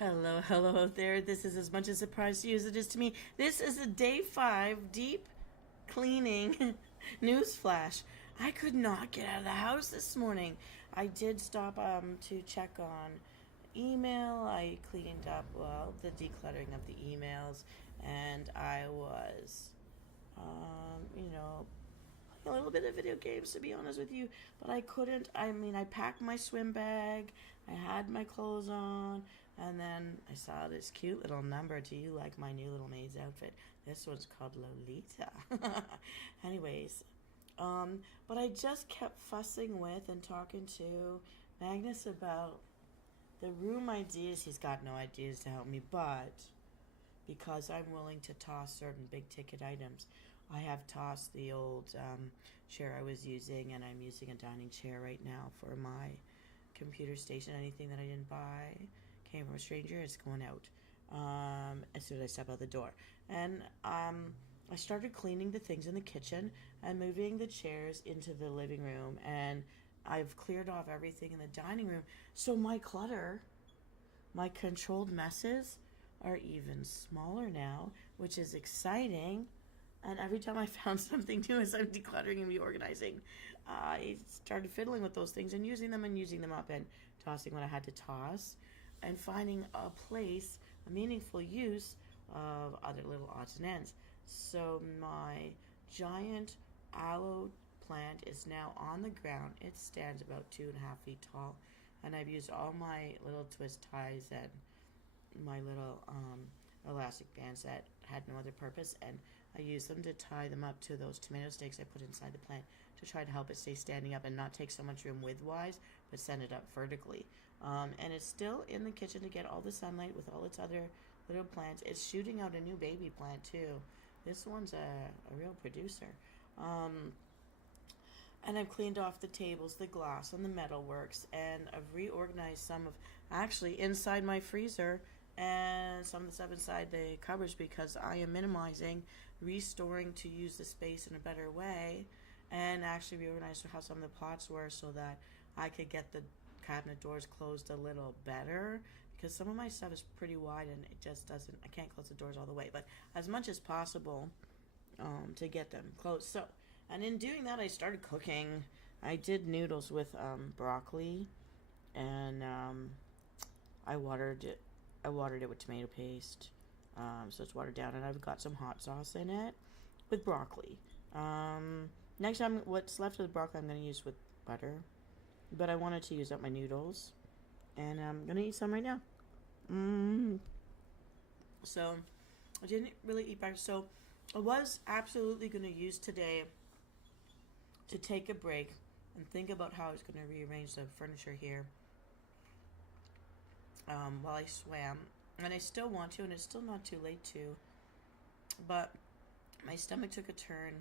Hello, hello there. This is as much a surprise to you as it is to me. This is a day 5 deep cleaning newsflash. I could not get out of the house this morning. I did stop to check on email. I cleaned up, well, the decluttering of the emails, and I was, you know, a little bit of video games, to be honest with you, but I couldn't. I mean, I packed my swim bag, I had my clothes on, and then I saw this cute little number. Do you like my new little maid's outfit? This one's called Lolita. Anyways, but I just kept fussing with and talking to Magnus about the room ideas. He's got no ideas to help me, but because I'm willing to toss certain big ticket items. I have tossed the old chair I was using, and I'm using a dining chair right now for my computer station. Anything that I didn't buy came from a stranger, it's going out as soon as I step out the door. And I started cleaning the things in the kitchen and moving the chairs into the living room, and I've cleared off everything in the dining room. So my clutter, my controlled messes, are even smaller now, which is exciting. And every time I found something new as I'm decluttering and reorganizing, I started fiddling with those things and using them up and tossing what I had to toss and finding a place, a meaningful use of other little odds and ends. So my giant aloe plant is now on the ground. It stands about 2.5 feet tall, and I've used all my little twist ties and my little elastic bands that had no other purpose, and I used them to tie them up to those tomato stakes I put inside the plant to try to help it stay standing up and not take so much room widthwise, but send it up vertically. And it's still in the kitchen to get all the sunlight with all its other little plants. It's shooting out a new baby plant too. This one's a real producer. And I've cleaned off the tables, the glass, and the metalworks, and I've reorganized some of, actually, inside my freezer and some of the stuff inside the cupboards, because I am minimizing, restoring to use the space in a better way, and actually reorganized how some of the pots were so that I could get the cabinet doors closed a little better, because some of my stuff is pretty wide and it just doesn't, I can't close the doors all the way, but as much as possible to get them closed. So, and in doing that, I started cooking. I did noodles with broccoli, and I watered it. I watered it with tomato paste, so it's watered down, and I've got some hot sauce in it with broccoli. Next time, what's left of the broccoli, I'm going to use with butter, but I wanted to use up my noodles, and I'm going to eat some right now. So I didn't really eat breakfast, so I was absolutely going to use today to take a break and think about how I was going to rearrange the furniture here while I swam. And I still want to, and it's still not too late to. But my stomach took a turn,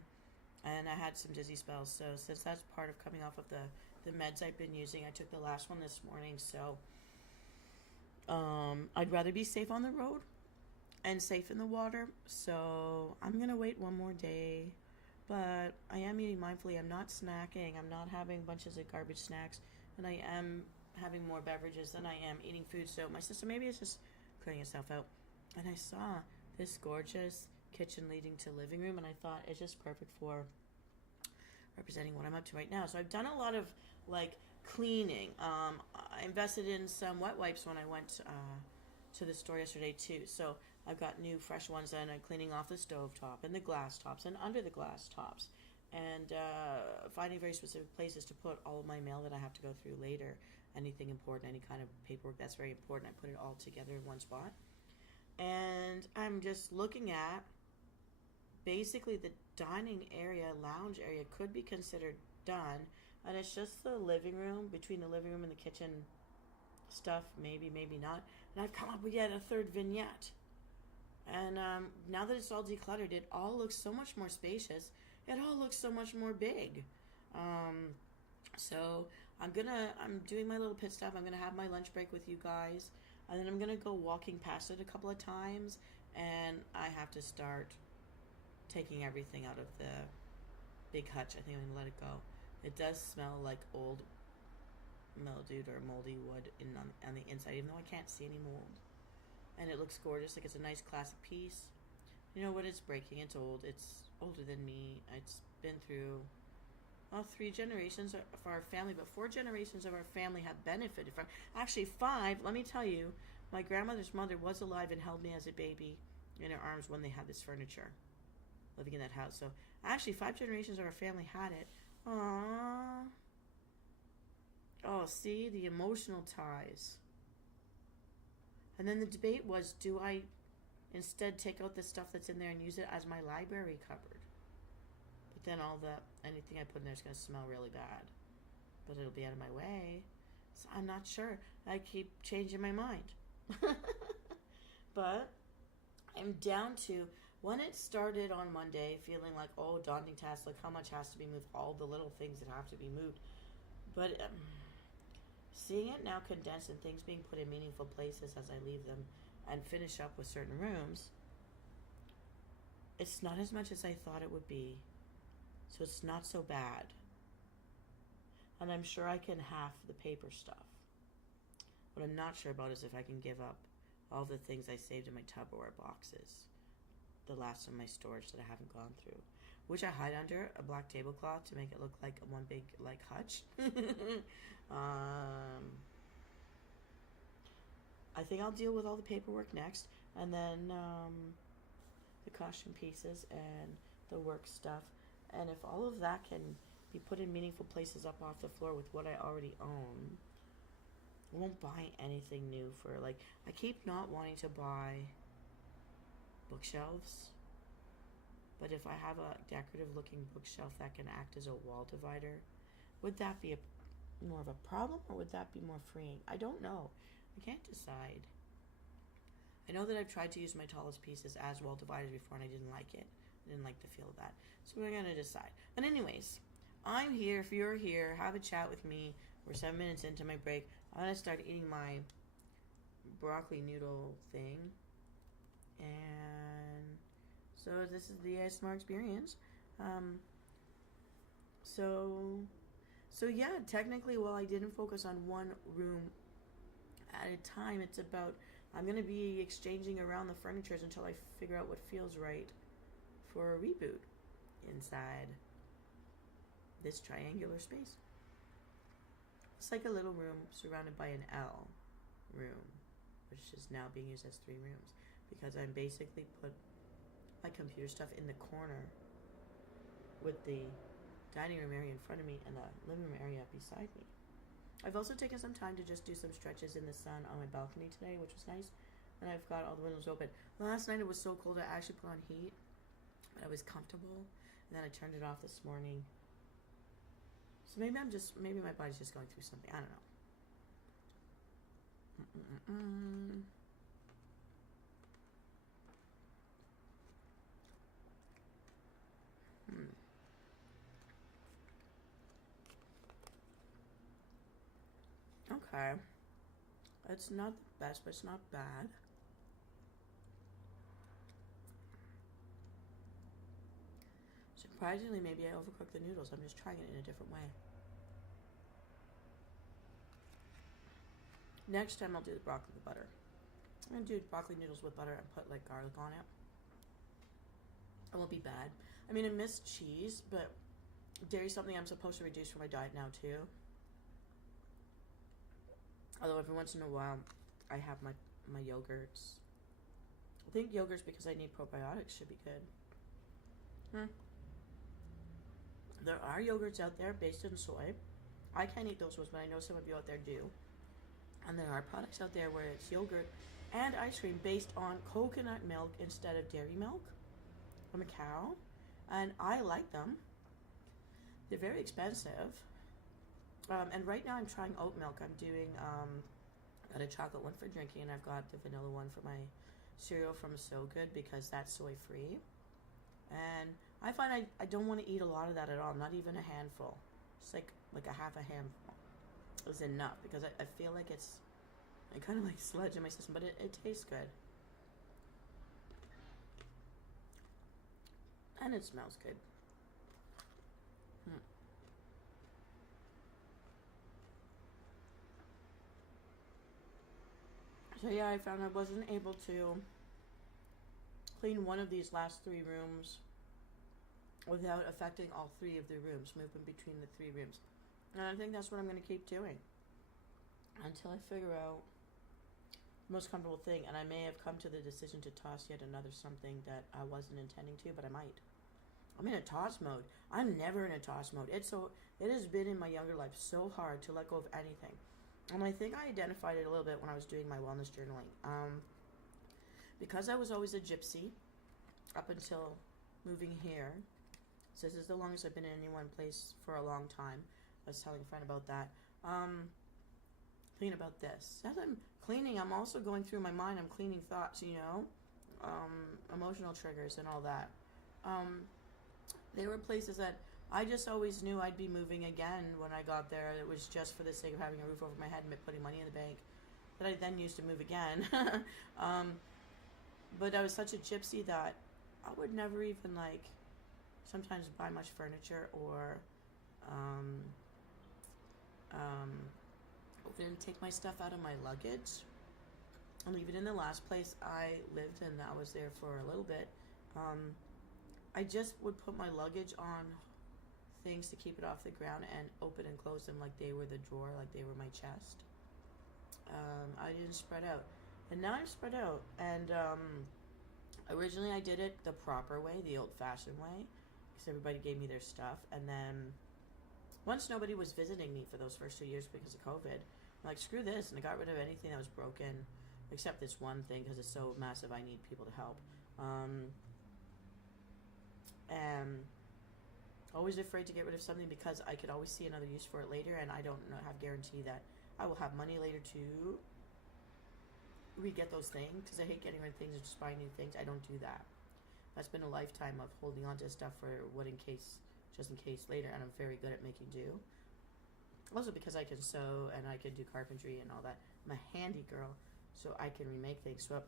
and I had some dizzy spells. So since that's part of coming off of the meds I've been using, I took the last one this morning. So I'd rather be safe on the road and safe in the water. So I'm going to wait one more day. But I am eating mindfully. I'm not snacking. I'm not having bunches of garbage snacks. And I am having more beverages than I am eating food. So my system maybe is just clearing itself out. And I saw this gorgeous kitchen leading to living room, and I thought it's just perfect for representing what I'm up to right now. So I've done a lot of like cleaning. I invested in some wet wipes when I went to the store yesterday too. So I've got new fresh ones, and I'm cleaning off the stove top and the glass tops and under the glass tops, and finding very specific places to put all of my mail that I have to go through later. Anything important, any kind of paperwork that's very important, I put it all together in one spot. And I'm just looking at basically the dining area, lounge area could be considered done, and it's just the living room, between the living room and the kitchen stuff, maybe not. And I've come up with yet a third vignette, and now that it's all decluttered, it all looks so much more spacious. It all looks so much more big. So I'm doing my little pit stop. I'm gonna have my lunch break with you guys, and then I'm gonna go walking past it a couple of times, and I have to start taking everything out of the big hutch. I think I'm gonna let it go. It does smell like old mildewed or moldy wood on the inside, even though I can't see any mold. and it looks gorgeous. Like it's a nice classic piece. You know what? It's breaking. It's old. It's older than me. It's been through 3 generations of our family, but 4 generations of our family have benefited from. Actually, 5. Let me tell you, my grandmother's mother was alive and held me as a baby in her arms when they had this furniture, living in that house. So actually, 5 generations of our family had it. Aww. Oh, see the emotional ties. And then the debate was, do I instead take out the stuff that's in there and use it as my library cupboard? But then anything I put in there is going to smell really bad. But it'll be out of my way. So I'm not sure. I keep changing my mind. But I'm down to, when it started on Monday, feeling like, oh, daunting task, like how much has to be moved, all the little things that have to be moved. But seeing it now condensed and things being put in meaningful places as I leave them and finish up with certain rooms, it's not as much as I thought it would be. So it's not so bad. And I'm sure I can half the paper stuff. What I'm not sure about is if I can give up all the things I saved in my Tupperware boxes, the last of my storage that I haven't gone through, which I hide under a black tablecloth to make it look like one big hutch. I think I'll deal with all the paperwork next, and then the costume pieces and the work stuff. And if all of that can be put in meaningful places up off the floor with what I already own, I won't buy anything new for, like, I keep not wanting to buy bookshelves. But if I have a decorative looking bookshelf that can act as a wall divider, would that be more of a problem, or would that be more freeing? I don't know. I can't decide. I know that I've tried to use my tallest pieces as wall dividers before and I didn't like it. I didn't like the feel of that. So we're going to decide. But anyways, I'm here. If you're here, have a chat with me. We're 7 minutes into my break. I'm going to start eating my broccoli noodle thing. And so this is the ASMR experience. So yeah, technically, while I didn't focus on one room at a time, it's about, I'm going to be exchanging around the furnitures until I figure out what feels right for a reboot inside this triangular space. It's like a little room surrounded by an L room, which is now being used as 3 rooms, because I'm basically put my computer stuff in the corner with the dining room area in front of me and the living room area beside me. I've also taken some time to just do some stretches in the sun on my balcony today, which was nice. And I've got all the windows open. Last night it was so cold I actually put on heat, but I was comfortable. And then I turned it off this morning. So maybe my body's just going through something. I don't know. Okay. It's not the best, but it's not bad. Surprisingly, maybe I overcooked the noodles. I'm just trying it in a different way. Next time I'll do the broccoli with butter. I'm going to do broccoli noodles with butter and put like garlic on it. It won't be bad. I mean, I miss cheese, but dairy's something I'm supposed to reduce from my diet now too. Although every once in a while, I have my yogurts. I think yogurts, because I need probiotics, should be good. There are yogurts out there based in soy. I can't eat those ones, but I know some of you out there do. And there are products out there where it's yogurt and ice cream based on coconut milk instead of dairy milk from a cow. And I like them. They're very expensive. And right now I'm trying oat milk. I'm doing, got a chocolate one for drinking, and I've got the vanilla one for my cereal from So Good, because that's soy free. And I find I don't want to eat a lot of that at all, not even a handful. Just like a half a handful is enough, because I feel like it's kind of like sludge in my system, but it tastes good. And it smells good. So yeah, I found I wasn't able to clean one of these last 3 rooms without affecting all 3 of the rooms, moving between the 3 rooms. And I think that's what I'm going to keep doing until I figure out the most comfortable thing. And I may have come to the decision to toss yet another something that I wasn't intending to, but I might. I'm in a toss mode. I'm never in a toss mode. It has been in my younger life so hard to let go of anything. And I think I identified it a little bit when I was doing my wellness journaling. Because I was always a gypsy up until moving here. So this is the longest I've been in any one place for a long time. I was telling a friend about that. Thinking about this. As I'm cleaning, I'm also going through my mind. I'm cleaning thoughts, emotional triggers and all that. There were places that I just always knew I'd be moving again when I got there. It was just for the sake of having a roof over my head and putting money in the bank that I then used to move again. But I was such a gypsy that I would never even sometimes buy much furniture or didn't take my stuff out of my luggage and leave it in the last place I lived in. I was there for a little bit. I just would put my luggage on things to keep it off the ground and open and close them like they were the drawer, like they were my chest. I didn't spread out. And now I'm spread out. And originally I did it the proper way, the old-fashioned way, because everybody gave me their stuff. And then once nobody was visiting me for those first 2 years because of COVID, I'm like, screw this. And I got rid of anything that was broken, except this one thing because it's so massive I need people to help. And always afraid to get rid of something because I could always see another use for it later, and I don't have guarantee that I will have money later to re-get those things, because I hate getting rid of things and just buying new things. I don't do that. That's been a lifetime of holding on to stuff for just in case later, and I'm very good at making do. Also because I can sew and I can do carpentry and all that. I'm a handy girl, so I can remake things. So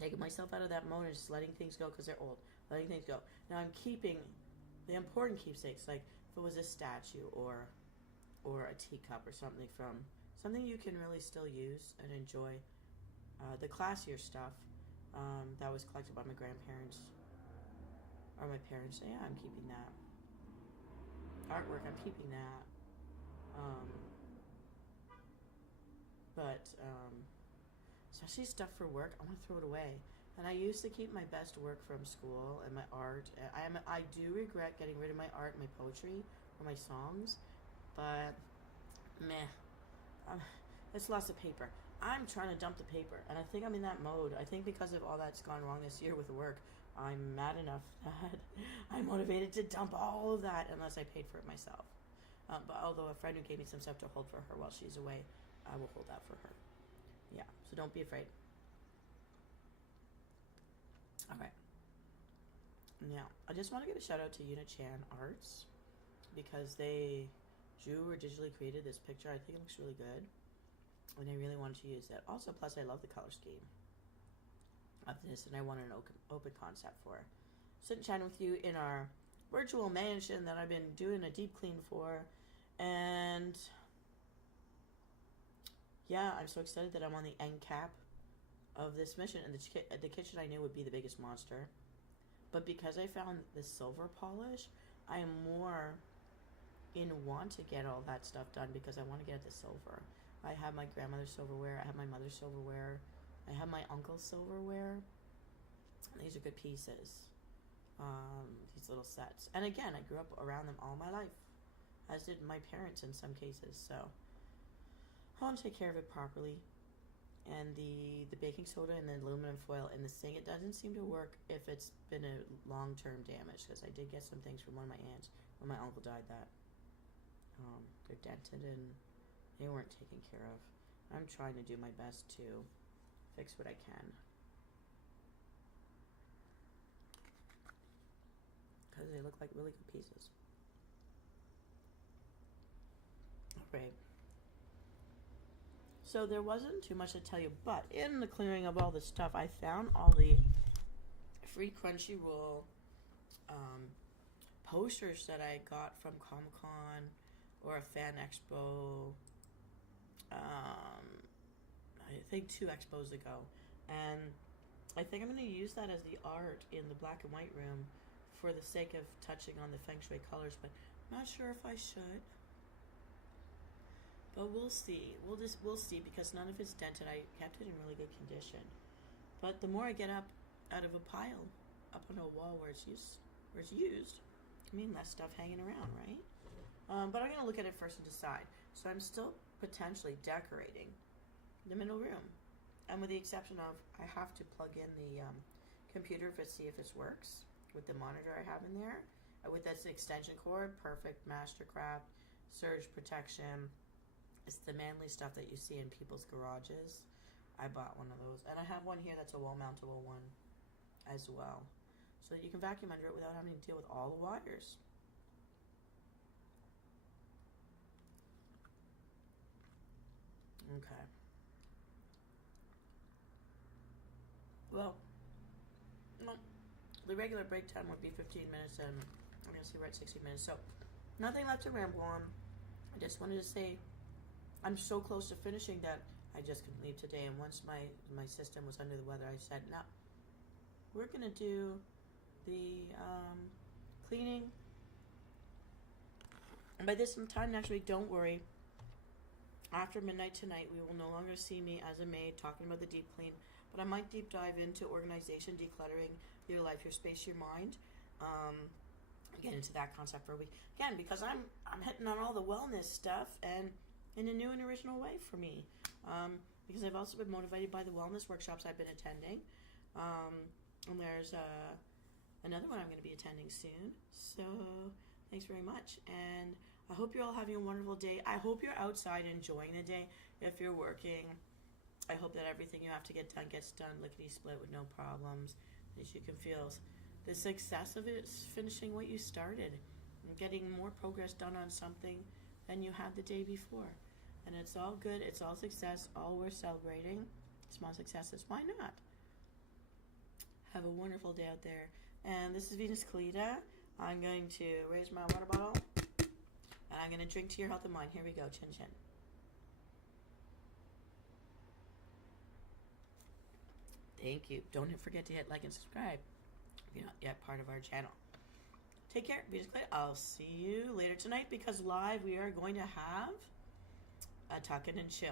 taking myself out of that mode and just letting things go because they're old. Letting things go. Now I'm keeping the important keepsakes, like if it was a statue or a teacup or something you can really still use and enjoy. The classier stuff that was collected by my grandparents or my parents. Yeah, I'm keeping that. Artwork, I'm keeping that. But especially stuff for work, I want to throw it away. And I used to keep my best work from school and my art. I do regret getting rid of my art, my poetry, or my songs, but meh, it's lots of paper. I'm trying to dump the paper, and I think I'm in that mode. I think because of all that's gone wrong this year with work, I'm mad enough that I'm motivated to dump all of that unless I paid for it myself. But although a friend who gave me some stuff to hold for her while she's away, I will hold that for her. Yeah, so don't be afraid. Alright. Now, I just want to give a shout out to Unachan Arts because they drew or digitally created this picture. I think it looks really good, and I really wanted to use it. Also, plus I love the color scheme of this, and I wanted an open concept for it. Sitting chatting with you in our virtual mansion that I've been doing a deep clean for, and yeah, I'm so excited that I'm on the end cap of this mission. And the kitchen I knew would be the biggest monster, but because I found the silver polish, I am more in want to get all that stuff done because I want to get at the silver. I have my grandmother's silverware, I have my mother's silverware, I have my uncle's silverware. These are good pieces, these little sets. And again, I grew up around them all my life, as did my parents in some cases, so I want to take care of it properly. And the baking soda and the aluminum foil in the sink, it doesn't seem to work if it's been a long-term damage, because I did get some things from one of my aunts when my uncle died that they're dented and they weren't taken care of. I'm trying to do my best to fix what I can, because they look like really good pieces. Alright. So there wasn't too much to tell you, but in the clearing of all this stuff, I found all the free Crunchyroll posters that I got from Comic-Con or a fan expo. I think 2 expos ago, and I think I'm going to use that as the art in the black and white room for the sake of touching on the feng shui colors, but I'm not sure if I should. But we'll see. We'll see, because none of it's dented. I kept it in really good condition. But the more I get up out of a pile, up on a wall where it's used, I mean less stuff hanging around, right? But I'm going to look at it first and decide. So I'm still potentially decorating the middle room. And with the exception of, I have to plug in the computer see if it works with the monitor I have in there. With this extension cord, perfect Mastercraft, surge protection. It's the manly stuff that you see in people's garages. I bought one of those. And I have one here that's a wall-mountable one as well. So that you can vacuum under it without having to deal with all the wires. Okay. Well, no, the regular break time would be 15 minutes, and I'm going to see we're at 60 minutes. So, nothing left to ramble on. I just wanted to say I'm so close to finishing that I just couldn't leave today. And once my system was under the weather, I said, no, we're going to do the cleaning. And by this time, actually, don't worry. After midnight tonight, we will no longer see me as a maid talking about the deep clean, but I might deep dive into organization, decluttering your life, your space, your mind. Get into that concept for a week again, because I'm hitting on all the wellness stuff and in a new and original way for me. Because I've also been motivated by the wellness workshops I've been attending, and there's another one I'm going to be attending soon. So thanks very much, and I hope you're all having a wonderful day. I hope you're outside enjoying the day. If you're working, I hope that everything you have to get done gets done lickety-split with no problems. That you can feel the success of it is finishing what you started and getting more progress done on something than you had the day before. And it's all good. It's all success. All worth celebrating. Small successes. Why not? Have a wonderful day out there. And this is Venus Callida. I'm going to raise my water bottle. And I'm going to drink to your health and mind. Here we go. Chin chin. Thank you. Don't forget to hit like and subscribe if you're not yet part of our channel. Take care. Venus Callida. I'll see you later tonight, because live we are going to have a Tuckin' and Chill.